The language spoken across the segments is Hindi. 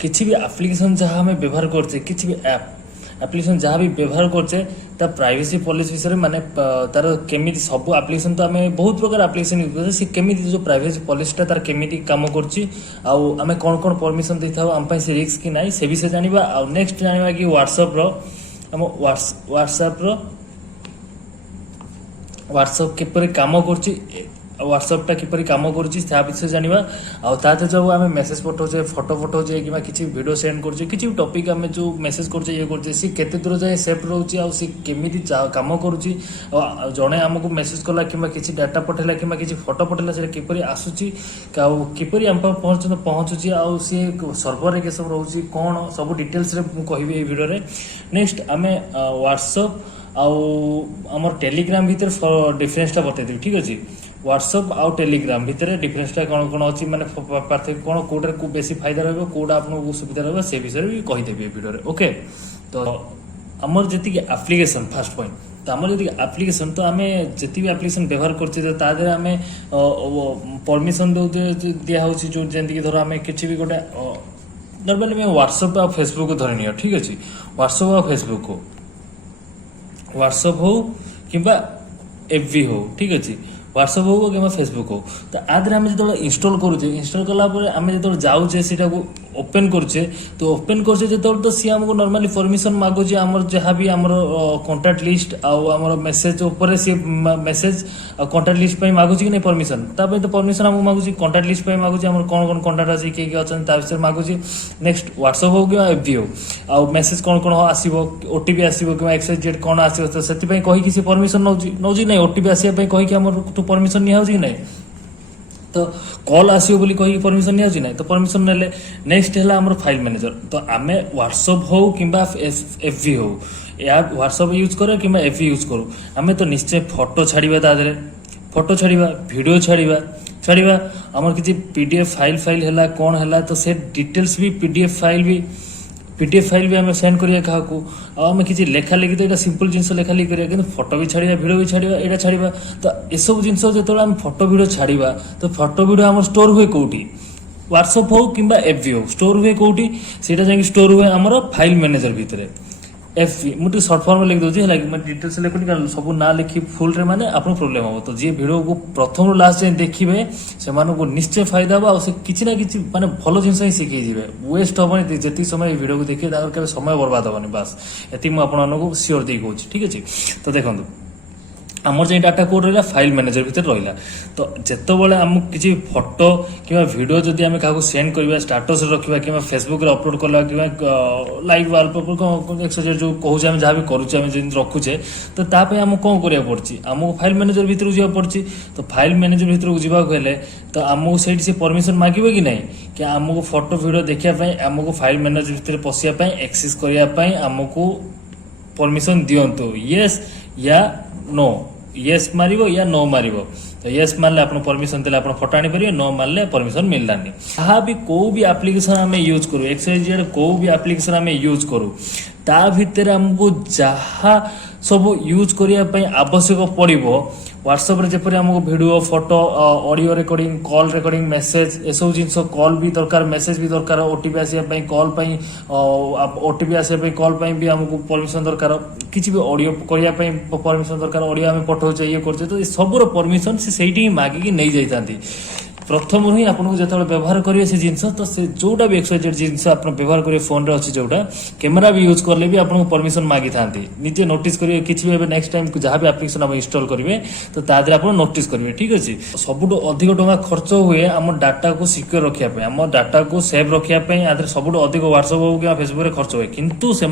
किसी भी एप्लिकेशन जहाँ आम व्यवहार करते किसी भी एप्लिकेशन जहाँ भी व्यवहार करते ता प्राइवेसी पॉलिसी विषय में माने तार केमी सब एप्लिकेशन तो आम बहुत प्रकार एप्लिकेशन यूज करते केमी जो प्राइवेसी पॉलिसीटा तार केमी कम करें कौन कौन परमिशन दे था आम से रिस्क कि ना से विषय जाना आउ नेक्स्ट जाना कि व्हाट्सएप किपर कम कर व्हाट्सएपटा किपर कम कर विषय जाना आते जो आम मेसेज पठाऊे फोटो पठाऊे कि किसी वीडियो सेंड करें किसी टॉपिक आम जो मेसेज कर ये कर सी केते दूर जाए सेफ रोचे सी केमी कम करुच्ची जड़े आमको मेसेज कला कि किसी डाटा पठेला कि किसी फोटो पठेला से किपर आसूची किपर आम पहुँचुची आउ सी सर्वर के सब रोचे कौन सब डिटेल्स कहि भिडियो नेक्स्ट आम व्हाट्सएप आमर टेलीग्राम भितर डिफरेन्सटा बतईदेवी ठीक अच्छे व्हाट्सएप आउ टेलीग्राम भितर डिफरेन्सटा कौन कौन अच्छी माने पार्थक्य कौन कौटा बेसी फायदा रहा कौटा आपको सुविधा रहा से विषय भी कहीदेवी भिडियो ओके तो आमर जी एप्लिकेशन फास्ट पॉइंट तो आम जी एप्लिकेशन तो आम जी भी एप्लिकेशन व्यवहार करते आम परमिशन दिया जो जमीक धर आम कि भी गोटे नर्माली व्हाट्सएप आ फेसबुक धरी नि ठीक अच्छे व्हाट्सएप आ फेसबुक हो व्हाट्सएप हो कि एफबी हो ठीक अच्छे व्हाट्सएप हो कि फेसबुक हो तो आदि आम जो इनस्टॉल करुचे इनस्टॉल कलापर आम जो जाऊे सीटा को ओपन करुचे तो ओपन करछे जो तो सी आमको नॉर्मली परमिशन मागुचे आमर जहाँ भी आमर कॉन्टैक्ट लिस्ट आमर मेसेज ऊपर सी मेसेज कॉन्टैक्ट लिस्ट पे मागुचे कि नहीं परमिशन तापर तो परमिशन आमको मागुचे कॉन्टैक्ट लिस्ट पे मागुचे आमर कौन कौन कॉन्टैक्ट अच्छे किए अच्छा विषय मागुचे नेक्स्ट व्हाट्सएप हो कि एफबी हो आउ मेसेज कौन कौन आसो ओटीपी आसो कि एक्सजेड कौन आसो तो से कहीकि सी परमिशन नौ नहीं ओटीपी आसापी कहीकि आमर परमिशन निया कि नहीं तो कॉल आसो बोली कही परमिशन निया ना तो परमिशन नेले नेक्स्ट है आमर फाइल मैनेजर तो आम व्हाट्सएप हो कि एफबी हो या व्हाट्सएप यूज करो कि एफबी यूज करूँ आम तो निश्चय फोटो छाड़ा तादे फोटो छाड़ा भिडियो छाड़ा आमर किसी पीडीएफ फाइल है कौन है तो से डिटेल्स भी पीडीएफ फाइल भी आम सेंड करिया क्या आम किसी लेखा लिखी तो यहाँ सिंपल जिन लेखा लिखी करिया कि फोटो भी छाड़ा भिडियो भी छाड़ा यहाँ छाड़ा तो एसबू जिन जो आम फोटो भिडियो छाड़ा तो फोटो भिडियो आम स्टोर हुए कौटी व्हाट्सएप हो कि एफबी हो स्टोर हुए कौटी से स्टोर हुए आमर फाइल मैनेजर भितर एफबी मुझे सर्ट फॉर्म लिख दूसरी है मैं डिटेल्स लिखुनी कारण सब ना लिखी फुल रे माने आपको प्रोब्लेम हम तो जी वीडियो को प्रथम लास्ट जाए देखिए से निश्चय फायदा हम से किसी ना कि माने भल जिन ही शिखी जी वेस्ट हेनी जी समय वीडियो को देखिए केवल समय बर्बाद हेनी बास ये मुझे सियोर दे कहूँ ठीक अच्छे तो देखो आमर जो डाटा कोड रहा फाइल मैनेजर भितर रहा तो जितेबाला आम किसी फोटो कि वीडियो जदि आम क्या सेंड करवा स्टाटस रखा कि फेसबुक अपलोड कला कि लाइक वालपेपर एक्सरसाइज जो कहूँ आम जहाँ भी करुचे रखुचे तो ताप आमको कौन करा पड़ी आमको फाइल मैनेजर भितर जावा पड़ी तो फाइल मैनेजर भितर को जावाक हेले तो आमको से परमिशन मांगे कि नहीं कि आमको फोटो वीडियो देखापी आमको फाइल मैनेजर भितर पशियापी एक्सेस करने आमको परमिशन दिंतु येस या नो येस मारिबो या नो मारिबो तो येस मानले आपन परमिशन देले आपन फोटो आनी परिबे नो मानले परमिशन मिललानी जहाँ भी को भी एप्लिकेशन आम यूज करूँ एक्सजेड को भी एप्लिकेशन आम यूज करूँ ता भितर आमको जहाँ सब यूज करने आवश्यक पड़ो व्हाट्सएप जपर आमको video photo audio recording call recording message एसबू जिन कॉल भी दरकार मेसेज भी दरकार ओटीपी आसापी कॉल ओटीपी आसापी कॉल भी आमको परमिशन दरकार किसी भी ऑडियो करने परमिशन दरकार ऑडियो आम पठाऊे ये करते तो सबूर परमिशन से मागिकी नहीं जाती प्रथम ही आपको जो व्यवहार करेंगे से जिनस तो से जोटा भी एक्सजेड जिनस आप व्यवहार करेंगे फोन रे अच्छी जोटा कैमेरा भी यूज कले भी आपको परमिशन मागी था निजे नोटिस करेंगे किसी भी नेक्स्ट टाइम जहाँ भी एप्लिकेशन आप इंस्टॉल करेंगे तो तादे आप नोटिस करेंगे ठीक अच्छे सबुठ अधिक टका खर्च हुए आम डाटा को सिक्योर रखापी आम डाटा को सेव रखापी आदि सबुठ अधिक व्हाट्सएप हो कि फेसबुक खर्च हुए किंतु से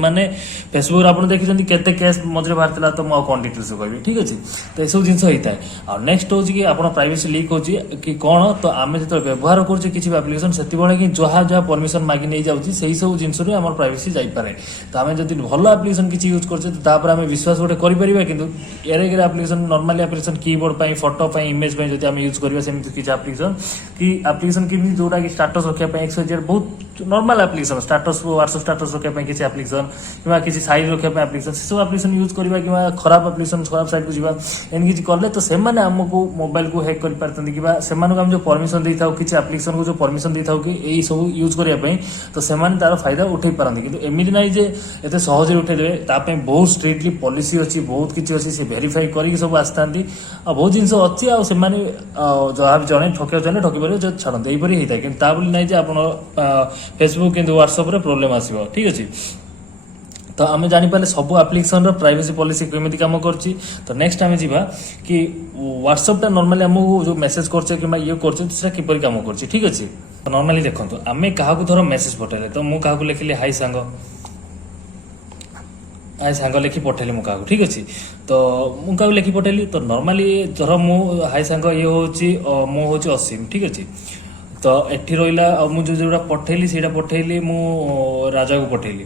फेसबुक आप देखते केते केस मझे बाहर तो मुझे कौन डिटेल्स कहि ठीक अच्छे तो यह सब जिन होता है आ नेक्स्ट हूँ कि आप प्राइवेसी लीक हो कि कौन तो आम जो व्यवहार करें किसी भी एप्लिकेशन से कि जहाँ जहाँ परमिशन मागी नहीं जाऊँगी से ही सब जिनस आम प्राइवेसी जापे तो आम जब भल एप्लिकेशन किसी यूज कर आम विश्वास गोटे करें कि एरेगे application normal application keyboard photo image जब आम यूज करवा सेमती किसी एप्लिकेशन कि आप्लिकेसन केमी जोटा कि स्टाटस रखा एक्सवाइजेड बहुत normal application status WhatsApp status रखा किसी एप्लिकेशन कि किसी साइट रखा एप्लिकेशन से सब एप्लिकेशन यूज करवा कि खराब एप्लिकेशन खराब साइट को जावा एन किसी कले तो से आमको मोबाइल को हैक कर पारती कि आम जो परमिशन दे था किसी एप्लिकेशन को जो परमिशन दे था कि यही सब यूज करने तो से तार फायदा उठे पारती कि एमती ना जे एत सहज उठेदेवे ताप बहुत स्ट्रिक्टली पॉलिसी अच्छी बहुत किसी अच्छी से भेरीफाई करके सब आसता बहुत जिन अच्छी आज जड़े ठकिया जड़े ठकी पारे जो छाड़ते यहीपरी होता है कि ना जे आप फेसबुक कि व्हाट्सएप प्रोब्लेम आसो ठीक अच्छे तो आम जापारे सब आप्लिकेसन प्राइवेसी पॉलिसी केमी कम कर तो नेक्स्ट आम जा कि व्हाट्सएपटा नॉर्मली आमको जो मेसेज करछे कि ये करछे किपर कम कर ठीक अच्छे तो नॉर्मली देखो आम क्या धर मेसेज पठेले तो मुझे क्या लिखिली हाई सांग हाई सांग लिखि पठेली मुझे ठीक अच्छे तो मुझे लिखि पठेली तो नॉर्मली धर मु हाई सांग ये हूँ मु हूँ असीम ठीक अच्छे तो एठी रहा मुझे जो पठेली से पठेली मु राजा को पठेली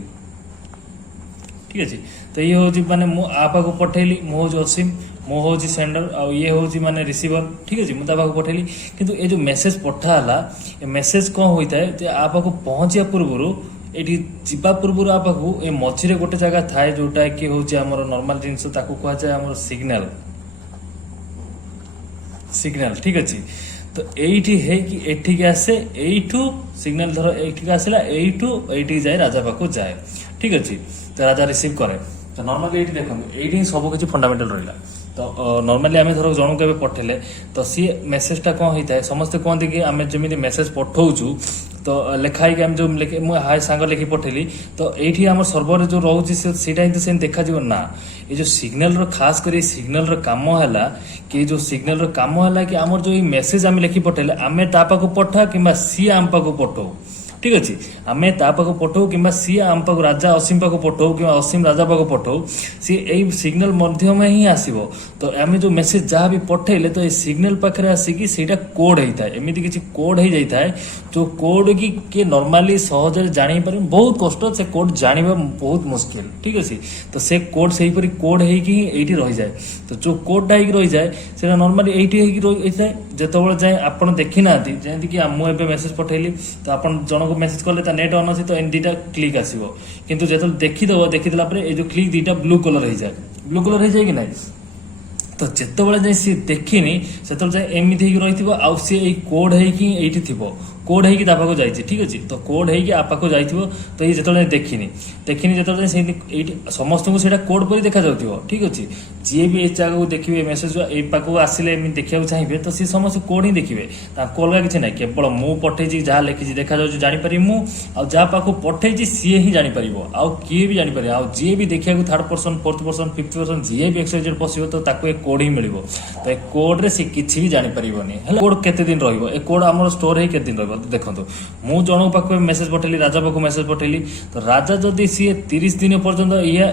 ठीक अच्छे तो ये हूँ माने आपा को पठेली मु हूँ असीम मो हूँ सेंडर आ ये हूँ माने रिसीवर ठीक अच्छे मुझे पाक पठेली किंतु ये जो मेसेज पठाला ये मेसेज कौन होता है आप पहुँचा पूर्व ये जा पूर्व आपको ये मझे गोटे जगह थाए जोटा कि हूँ नॉर्मल जिनस कहुए आम सिग्नल सिग्नल ठीक अच्छे तो यही है कि एठिक आसे यू सिग्नल धर ये आसला यू जाए राजा पाक जाए ठीक अच्छे तो राजा रिसीव करे तो नॉर्मली ये देखो ये सब किसी फंडामेंटल रहा तो नॉर्मली आम धर जन को पठेले तो सी मेसेजटा कौन होता है समस्ते कहते कि आम जमी मेसेज पठाऊँ तो लेखाई आम जो हाई सांग लिखि पठेली तो ये आम सर्वर जो रोचे से देखा ना ये जो सिग्नल खास कर सिग्नल काम है कि जो सिग्नल काम है कि आम जो मेसेज आम लिखि पठेले आम तापाक पठा कि सी आम पाक पठाऊ ठीक अच्छे आम तापाक पठाऊ कि सी आम पाक राजा असीम पाक पठाऊ कि असीम राजा पाक पठाऊ सी यही सिग्नल मध्यम ही आसो तो आम जो मेसेज जहाँ भी पठेले तो ये सिग्नल पाखे आसिकी से कोड होता है एमती किसी कोड हो जाता है जो कोड की किए नॉर्मली सहज जापर बहुत कष्ट से कोड जाना बहुत मुश्किल ठीक अच्छे तो से कोड से हीपरी कोड होती रही जाए तो जो कोडटा हो रही जाए से नॉर्मली ये रही है जो जाए आप देखी ना जमीक मुझे मेसेज पठेली तो आप जन को मेसेज कले नेट ऑन अच्छे तो एन दुटा क्लिक आसो किंतु जो देखीदेला ये जो क्लिक दुटा ब्लू कलर हो जाए ब्लू कलर हो जाए कि नहीं तो जिते जाए सी देखनी से जाए एमती रही आउ सी कोड हो कोड होगी जाए ठीक अच्छे तो कोड होगी आप जाए तो ये जो देखनी देखनी जो समस्त को कोड पर देखा जाऊ ठीक अच्छे जी भी इस जगह को देखिए मेसेज ये पाक आसिले देखा चाहिए तो सी समस्त कोड ही देखिए अलग किसी ना केवल मु पठे जहाँ लिखी देखा जापर मु आ पाक पठे सी ही जापर आउ किए भी जापर आ जी भी देखा third person fourth person fifth person जी भी एक्सवाइजेड पशो तो कोड ही मिल तो ये कोड रे सी किसी भी जापर कोड केते दिन रही कोड आम स्टोर हो दिन रही देखो मु जन पाक मेसेज पठेली राजा पाक मेसेज पठेली तो राजा जदि सी 30 दिन पर्यंत ये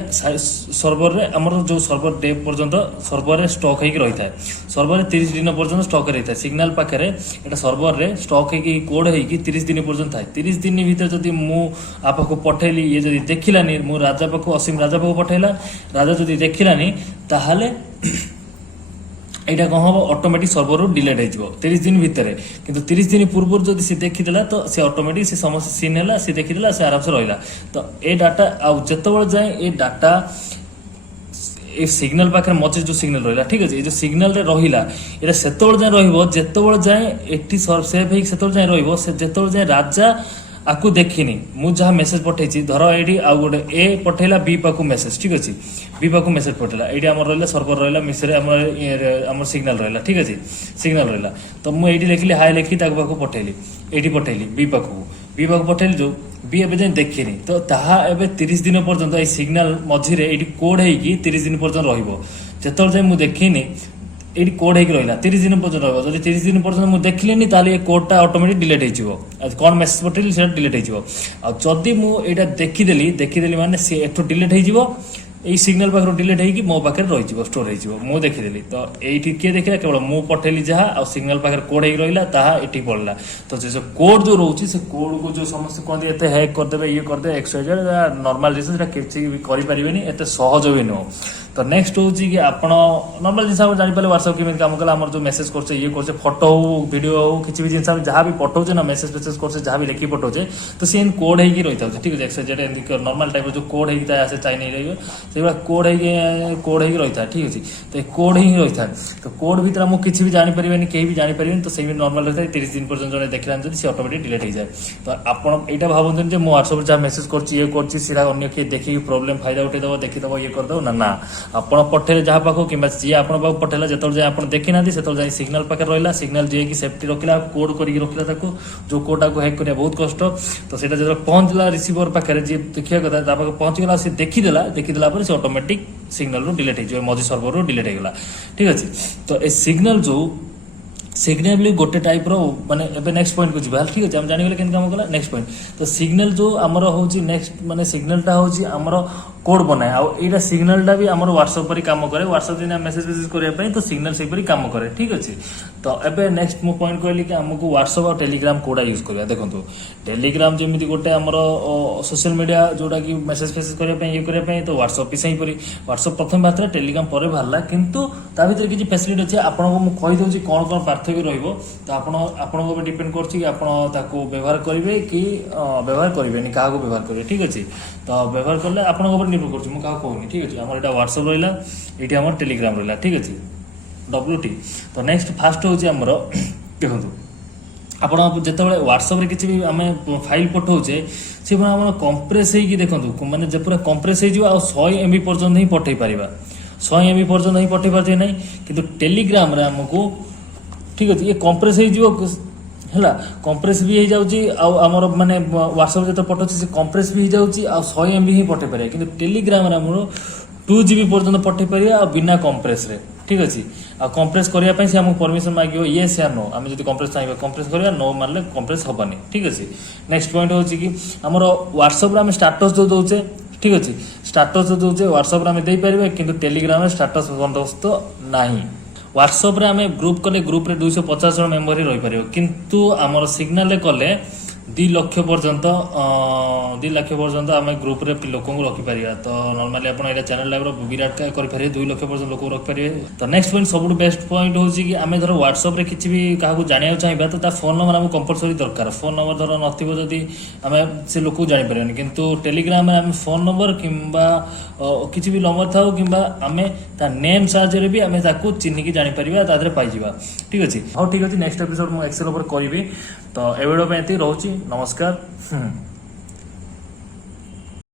सर्वर रे आमर जो सर्वर डे पर्यंत सर्वर रे स्टॉक होगी रही है सर्वर 30 दिन पर्यंत स्टॉक रही है सिग्नल पाखे एटा सर्वर रे स्टॉक होगी कोड होगी 30 दिन पर्यंत थाए 30 दिन भीतर जदि मु आपको पठेली ये जदि देखिलानी मु राजा पाक असीम राजा पाक पठेला राजा जदि देखिलानी ताहाले यहाँ कौन हम ऑटोमेटिक सर्वर डिलीट हो 30 दिन भितर किंतु 30 दिन पूर्व जब सी देखीदेला तो सी ऑटोमेटिक से समस्त सीन है सी देखीदेला से आराम से रहा तो ये डाटा आते जाए ये डाटा ये सिग्नल पाखे मझे जो सिग्नल रहा ठीक अच्छे ये जो सिग्नल रहा ये से जाए रत जाए ये सेव हो जाए रत जाए राजा आपको देखनी मुझे जहाँ मेसेज पठे धर ये आउ गोटे ए पठेला बी पाक मेसेज ठीक अच्छे बी पाक मेसेज पठेला ये आम रहा सर्वर रहा मिसरे आम सिग्नल रहा ठीक अच्छे सिग्नल रहा तो मुझे लिखिली हाई लिखी पाक पठेली ये पठेली बी पाक पठेली जो बी एवं जाए देखनी तो ताहा एवं 30 दिन पर्यंत ये सिग्नल मझे ये कोड होगी 30 दिन पर्यंत रत जाए मुझे देखनी ये कोड होगी रहा 30 दिन पर्यंत रही 30 दिन पर्यंत मुझे देखिली ये कोडटा ऑटोमेटिक डिलीट हो कौन मेसेज पठेली से डिलीट होदी मुझे देखीदेली माने सी एठू डिलीट हो यही सिग्नल पाखे डिलीट होगी मो पाखे रही स्टोर हो देखीदेली तो ये किए देखा केवल मु पठेली जहाँ आ सिग्नल पाखे कोड हो रहा ये पड़ा तो जो कोड जो रोचे से कोड को जो समस्त कहते एत हैक करदे ये करदे एक्सवाइजेड नॉर्मल जिस किसी भी करें एत सहज भी नुह तो नेक्स्ट हूँ कि आप नॉर्मल जिन जापर व्हाट्सएप केमी काम कला जो मेसेज करছে ये करছে फोटो हो वीडियो हो किसी भी जिन जहाँ भी पठाऊे ना मेसेज फेसेज करছে जहाँ भी लिखी पठाऊे तो सी कोड होगी रही था ठीक है एक्सजेड नॉर्मल टाइप जो कोड होगी आसे चाइना रही से कोड होगी रही था ठीक अच्छे तो कोड ही रही था तो कोड भर मुझे किसी भी जापर कहीं भी जापर तो से नॉर्मल रही है 30 दिन पर्यटन जो देखला सी ऑटोमेटिक डिलीट हो जाए तो आप यहाँ भावुन जो व्हाट्सएप जहाँ मेसेज कर किए देखिए प्रोब्लेम फायदा उठेदेव देखीदेव ये करदेव ना आप पठेले जहाँ पाख कि जी आप पठेला जो जाए आप देखी ना से सिग्नल पाखे रहा सिग्नल जी सेफ्टी रखला कोड करके रखला जो कोडा को हैक करने बहुत कष्ट तो सीटा जो पहुँचला रिसीवर पाखे जी देखिए कथा पहुँचीगला सी देखीदेला से ऑटोमेटिक सिग्नल रू डिलीट हो मझी सर्वर रू डिलीट होगा ठीक अच्छे तो ये सिग्नल जो सिग्नल भी गोटे टाइप रो माने एबे नेक्स्ट पॉइंट को जीवा ठीक है हम जानि गले केन काम कला नेक्स्ट पॉइंट तो सिग्नल जो हमर होची नेक्स्ट माने सिग्नलटा होची हमर कोड बनाए आ एटा सिग्नलटा भी हमर व्हाट्सएप पर काम करे व्हाट्सएप दिन मेसेज करिया पई तो सिग्नल से पर काम करे ठीक अछि तो एबे नेक्स्ट मो पॉइंट कहली कि हमको व्हाट्सएप और टेलीग्राम कोडा यूज करिया देखंतु टेलीग्राम जेमिति गोटे हमर सोशल मीडिया जोटा कि मेसेज फेसेज करिया पई ये करिया पई तो व्हाट्सएप भी सही परी व्हाट्सएप प्रथम बातरा टेलीग्राम पर भारला किंतु ता भीतर किछि फैसिलिटी अछि आपन को मु कहि दउछि कोन पार्थक्य रहिबो तो आपण डिपेंड करछि कि आपण ताको व्यवहार करिवे कि व्यवहार करिवेनी का को व्यवहार करिवे ठीक अछि तो व्यवहार करले आपण ऊपर निर्भर करछि मु का कहूनी ठीक अछि हमर एटा व्हाट्सएप रहिला एटी हमर टेलीग्राम रहिला ठीक अछि डब्ल्यूटी तो नेक्स्ट फास्ट होछि हमर देखंतु आपण जेतेबेले व्हाट्सएप रे किछि भी हमें फाइल पठाउछे से हम कंप्रेस हेकी देखंतु माने जे पूरा कंप्रेस हे जिवो आ 100 MB पर्यंत ही पठै परिबा 100 MB पर्यंत ही पठै पारते नै किंतु टेलीग्राम रे हमको ठीक अच्छे ये कंप्रेस है कंप्रेस भी हो जाऊँगी आमर माने व्हाट्सएप जो पठाऊँ से कंप्रेस भी हो जाऊँगी आ 100 MB ही पठे पारे कि टेलीग्राम आमर 2 GB पर्यटन पठे पारे आ बिना कंप्रेस रे ठीक अच्छे आ कंप्रेस करने से आमको परमिशन मांग येस या नो आम जो कंप्रेस चाहिए कंप्रेस करा नो मारे कंप्रेस हेनी ठीक अच्छे नेक्स्ट पॉइंट हूँ कि आमर व्हाट्सएप आम स्टाटस जो दौचे ठीक अच्छे स्टाटस जो दौचे व्हाट्सएप आम देपारे कि टेलीग्राम स्टाटस बंदोबस्त नहीं व्हाट्सएप रे आमे ग्रुप कले ग्रुप रे 250 जन मेंबर ही रही पारे किंतु आमर सिग्नल कले 2 लाख पर्यंत 2 लाख पर्यंत आम ग्रुप रे लोक रखी पारिबा तो नॉर्मली आपण एटा चैनल लाइव रो विराट का करि पारे 2 लाख पर्यंत लोक रखी पारे तो नेक्स्ट पॉइंट सब बेस्ट पॉइंट होची कि आमे धर व्हाट्सएप रे किछि भी काहा को जानिया चाहिबा तो ता फोन नंबर हमको कंपलसरी दरकार फोन नंबर धर नथिबो जदी आमे से लोक जानि पारेनी किंतु टेलीग्राम रे आमे फोन नंबर किंबा किछि भी नंबर थाउ किंबा आमे ता नेम साहाଯ୍य रे भी आमे ताको चिन्ह की जानि परिबा तादरे पाइ जिबा ठीक अछि हां ठीक अछि नेक्स्ट एपिसोड मु एक्सेल ऊपर करिवि तो एवेडो पे एति रहउची नमस्कार।